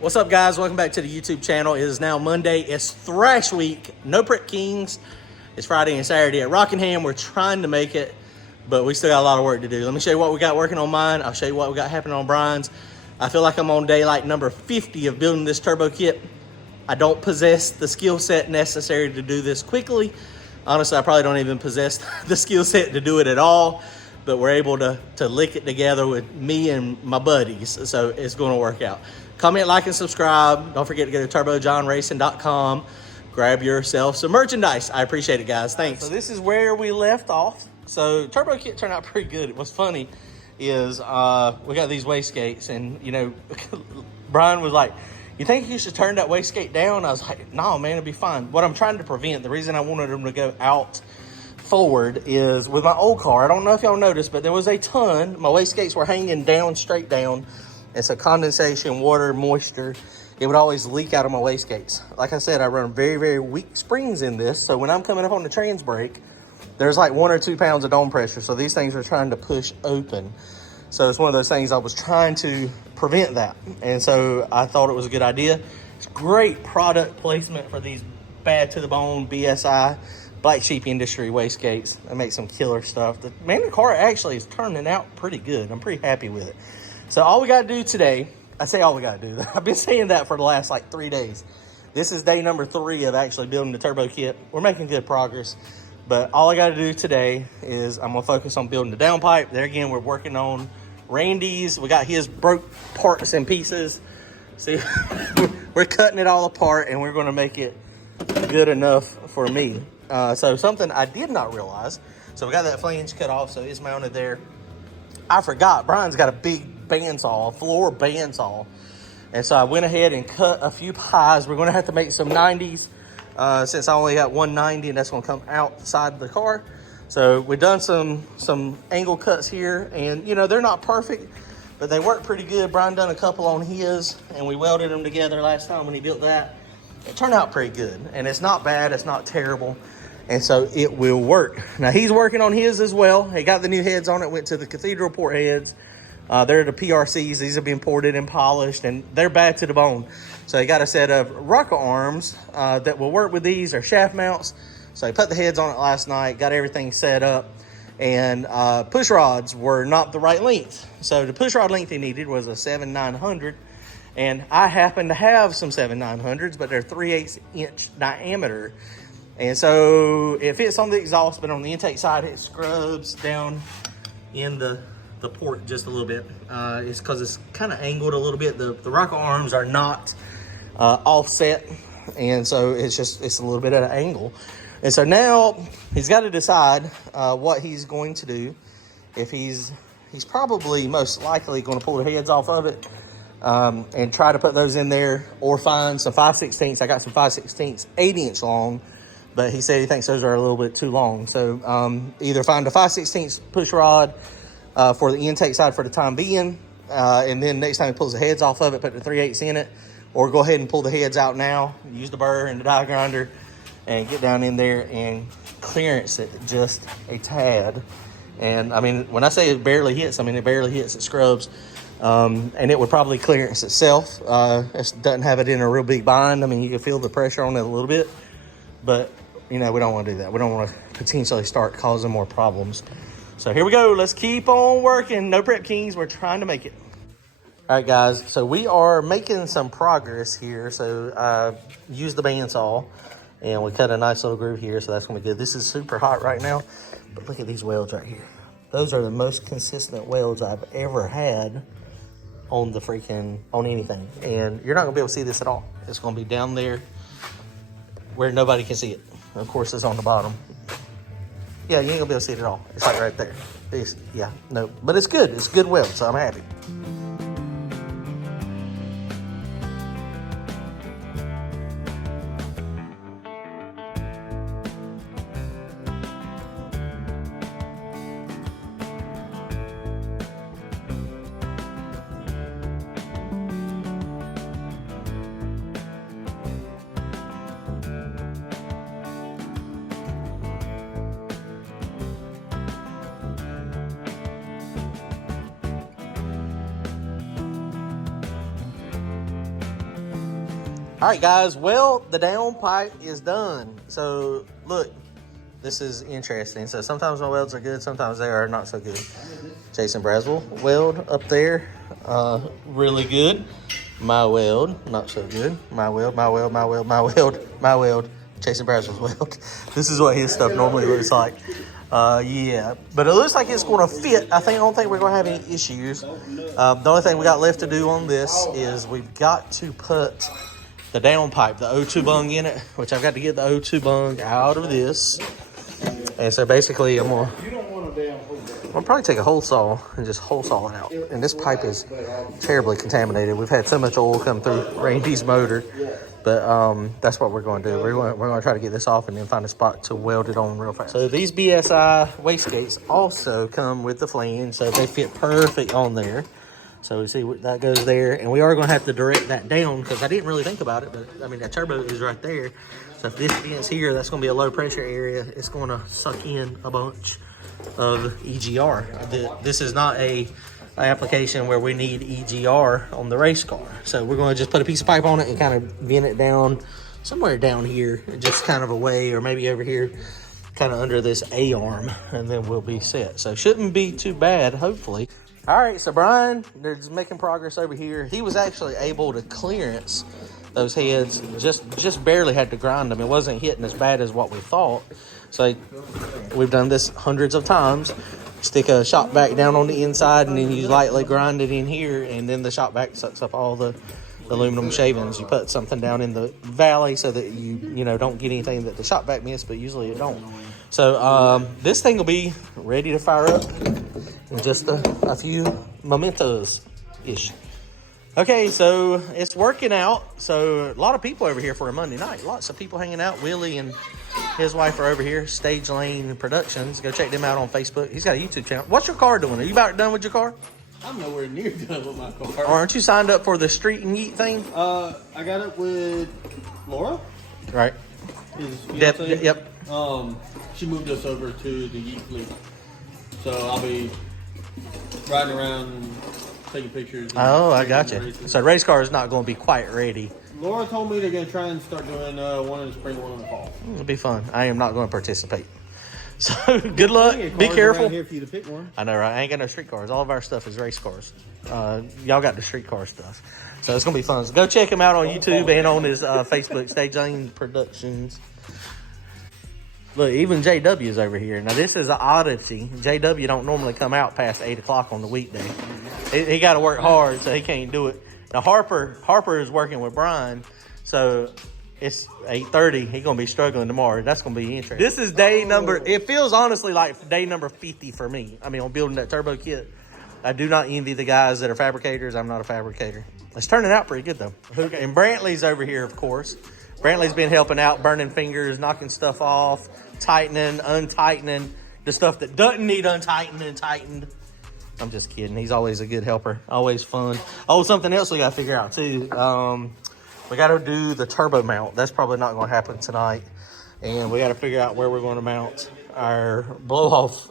What's up, guys? Welcome back to the YouTube channel. It is now Monday. It's Thrash Week. No Prep Kings. It's Friday and Saturday at Rockingham. We're trying to make it, but we still got a lot of work to do. Let me show you what we got working on mine. I'll show you what we got happening on Brian's. I feel like I'm on day like number 50 of building this turbo kit. I don't possess the skill set necessary to do this quickly. Honestly, I probably don't even possess the skill set to do it at all, but we're able to lick it together with me and my buddies, so it's going to work out. Comment, like, and subscribe. Don't forget to go to turbojohnracing.com. Grab yourself some merchandise. I appreciate it, guys. Thanks. So this is where we left off. So turbo kit turned out pretty good. What's funny is we got these wastegates, and you know, Brian was like, "You think you should turn that wastegate down?" I was like, "No, man, it'll be fine." What I'm trying to prevent, the reason I wanted them to go out forward is with my old car. I don't know if y'all noticed, but there was a ton. My wastegates were hanging down, straight down. And so condensation, water, moisture, it would always leak out of my wastegates. Like I said, I run very, very weak springs in this. So when I'm coming up on the trans brake, there's like 1 or 2 pounds of dome pressure. So these things are trying to push open. So it's one of those things I was trying to prevent that. And so I thought it was a good idea. It's great product placement for these bad to the bone BSI Black Sheep Industry wastegates. They make some killer stuff. The car actually is turning out pretty good. I'm pretty happy with it. So all we got to do today, I say all we got to do. I've been saying that for the last like 3 days. This is day number 3 of actually building the turbo kit. We're making good progress, but all I got to do today is I'm going to focus on building the downpipe. There again, we're working on Randy's. We got his broke parts and pieces. See, we're cutting it all apart and we're going to make it good enough for me. So something I did not realize. So we got that flange cut off, so it's mounted there. I forgot, Brian's got a big bandsaw, floor bandsaw. And so I went ahead and cut a few pies. We're gonna have to make some 90s since I only got 190 and that's gonna come outside the car. So we've done some angle cuts here, and you know, they're not perfect, but they work pretty good. Brian done a couple on his and we welded them together last time when he built that. It turned out pretty good, and it's not bad, it's not terrible. And so it will work. Now he's working on his as well. He got the new heads on it, went to the cathedral port heads. They're the PRCs. These have been ported and polished, and they're bad to the bone. So he got a set of rocker arms that will work with these, or shaft mounts. So he put the heads on it last night, got everything set up, and push rods were not the right length. So the push rod length he needed was a 7/900, and I happen to have some 7/900s, but they're 3/8 inch diameter. And so it fits on the exhaust, but on the intake side, it scrubs down in the port just a little bit. It's because it's kind of angled a little bit. The rocker arms are not offset, and so it's a little bit at an angle. And so now he's got to decide what he's going to do. If he's probably most likely going to pull the heads off of it and try to put those in there, or find some 5/16. I got some 5/16 8-inch long, but he said he thinks those are a little bit too long. So either find a 5/16 push rod for the intake side for the time being, and then next time he pulls the heads off of it, put the 3/8 in it, or go ahead and pull the heads out now, use the burr and the die grinder, and get down in there and clearance it just a tad. And I mean, when I say it barely hits, I mean it barely hits, it scrubs. And it would probably clearance itself. It doesn't have it in a real big bind. I mean, you can feel the pressure on it a little bit, but you know, we don't want to do that. We don't want to potentially start causing more problems. So here we go. Let's keep on working. No Prep Kings. We're trying to make it. All right, guys. So we are making some progress here. So use the bandsaw, and we cut a nice little groove here. So that's going to be good. This is super hot right now, but look at these welds right here. Those are the most consistent welds I've ever had on the on anything. And you're not going to be able to see this at all. It's going to be down there where nobody can see it. Of course, it's on the bottom. Yeah, you ain't gonna be able to see it at all. It's like right there. Yeah, no, but it's good. It's good weld, so I'm happy. All right, guys. Well, the downpipe is done. So look, this is interesting. So sometimes my welds are good, sometimes they are not so good. Jason Braswell weld up there, really good. My weld, not so good. My weld. Jason Braswell's weld. This is what his stuff normally looks like. Yeah, but it looks like it's going to fit. I don't think we're going to have any issues. The only thing we got left to do on this is we've got to put the downpipe, the O2 bung in it, which I've got to get the O2 bung out of this. And so basically I'm going to probably take a hole saw and just hole saw it out. And this pipe is terribly contaminated. We've had so much oil come through Randy's motor. But that's what we're going to do. We're going to try to get this off and then find a spot to weld it on real fast. So these BSI wastegates also come with the flange, so they fit perfect on there. So we see what that goes there, and we are going to have to direct that down because I didn't really think about it, but I mean that turbo is right there. So if this vent's here, that's going to be a low pressure area. It's going to suck in a bunch of EGR. This is not an application where we need EGR on the race car. So we're going to just put a piece of pipe on it and kind of vent it down somewhere down here, just kind of away, or maybe over here, kind of under this A-arm, and then we'll be set. So shouldn't be too bad, hopefully. All right, so Brian, they're making progress over here. He was actually able to clearance those heads, just barely had to grind them. It wasn't hitting as bad as what we thought. So we've done this hundreds of times. Stick a shop vac down on the inside, and then you lightly grind it in here, and then the shop vac sucks up all the aluminum shavings. You put something down in the valley so that you don't get anything that the shop vac missed, but usually it don't. So this thing will be ready to fire up in just a few mementos-ish. Okay, so it's working out. So a lot of people over here for a Monday night. Lots of people hanging out. Willie and his wife are over here, Stage Lane Productions. Go check them out on Facebook. He's got a YouTube channel. What's your car doing? Are you about done with your car? I'm nowhere near done with my car. Aren't you signed up for the Street and Yeet thing? I got it with Laura. Right. Yep. She moved us over to the Yeet fleet. So I'll be riding around, taking pictures. Oh, I got you. So race car is not going to be quite ready. Laura told me they're going to try and start doing one in the spring, one in the fall. It'll be fun. I am not going to participate. So good luck. Be careful. Here for you to pick one. I know, right? I ain't got no street cars. All of our stuff is race cars. Y'all got the street car stuff. So it's going to be fun. So go check him out on YouTube and on his Facebook, Stage Lane Productions. Look, even JW is over here. Now, this is an oddity. JW don't normally come out past 8 o'clock on the weekday. He got to work hard, so he can't do it. Now, Harper is working with Brian, so it's 8:30. He's going to be struggling tomorrow. That's going to be interesting. This is day number, it feels honestly like day number 50 for me. I mean, on building that turbo kit. I do not envy the guys that are fabricators. I'm not a fabricator. It's turning out pretty good, though. And Brantley's over here, of course. Brantley's been helping out, burning fingers, knocking stuff off, tightening, untightening, the stuff that doesn't need untightened and tightened. I'm just kidding. He's always a good helper. Always fun. Oh, something else we got to figure out, too. We got to do the turbo mount. That's probably not going to happen tonight. And we got to figure out where we're going to mount our blow-off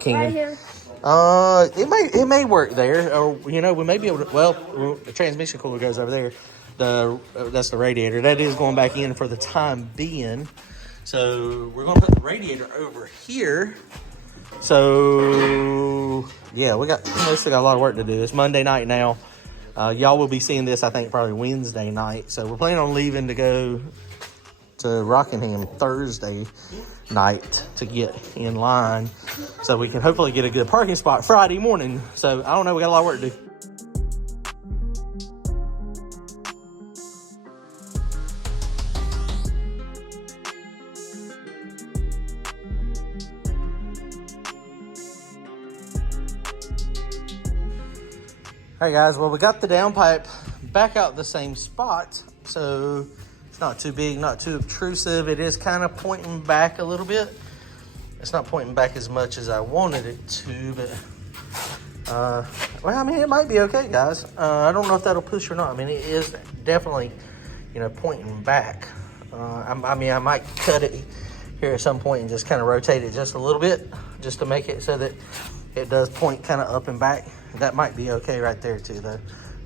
can. Right here. It may work there. Or, we may be able to, well, the transmission cooler goes over there. That's the radiator. That is going back in for the time being. So we're going to put the radiator over here. So, yeah, we still got a lot of work to do. It's Monday night now. Y'all will be seeing this, I think, probably Wednesday night. So we're planning on leaving to go to Rockingham Thursday night to get in line so we can hopefully get a good parking spot Friday morning. So, I don't know. We got a lot of work to do. All right, guys, well, we got the downpipe back out the same spot, so it's not too big, not too obtrusive. It is kind of pointing back a little bit. It's not pointing back as much as I wanted it to, but, well, I mean, it might be okay, guys. I don't know if that'll push or not. I mean, it is definitely, pointing back. I might cut it here at some point and just kind of rotate it just a little bit, just to make it so that it does point kind of up and back. That might be okay right there too, though.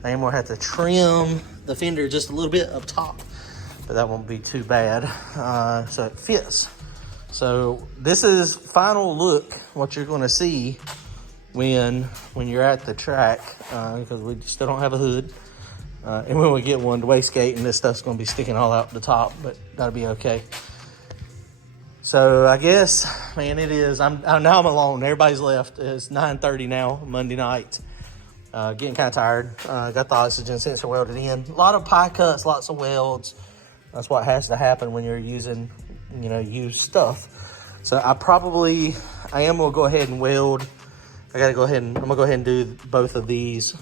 I am gonna have to trim the fender just a little bit up top, but that won't be too bad. So it fits. So this is final look, what you're gonna see when you're at the track, because we still don't have a hood. And when we get one, the wastegate and this stuff's gonna be sticking all out the top, but that'll be okay. So I guess, man, it is. Now I'm alone. Everybody's left. It's 9:30 now, Monday night. Getting kind of tired. Got the oxygen sensor welded in. A lot of pie cuts, lots of welds. That's what has to happen when you're using, used stuff. So I am gonna go ahead and weld. I'm gonna go ahead and do both of these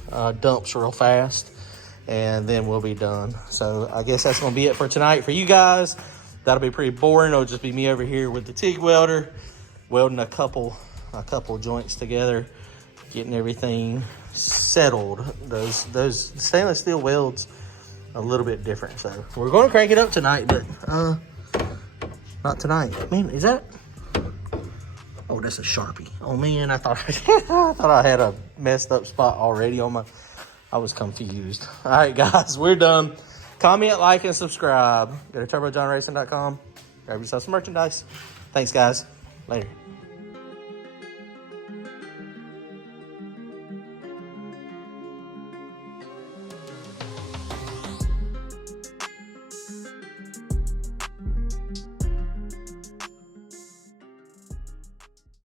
dumps real fast, and then we'll be done. So I guess that's gonna be it for tonight. For you guys, that'll be pretty boring. It'll just be me over here with the TIG welder, welding a couple joints together, getting everything settled. Those stainless steel welds a little bit different. So we're gonna crank it up tonight, but not tonight. Man, is that? Oh, that's a Sharpie. Oh man, I thought I had a messed up spot already on my. I was confused. All right, guys, we're done. Comment, like, and subscribe. Go to turbojohnracing.com. Grab yourself some merchandise. Thanks, guys. Later.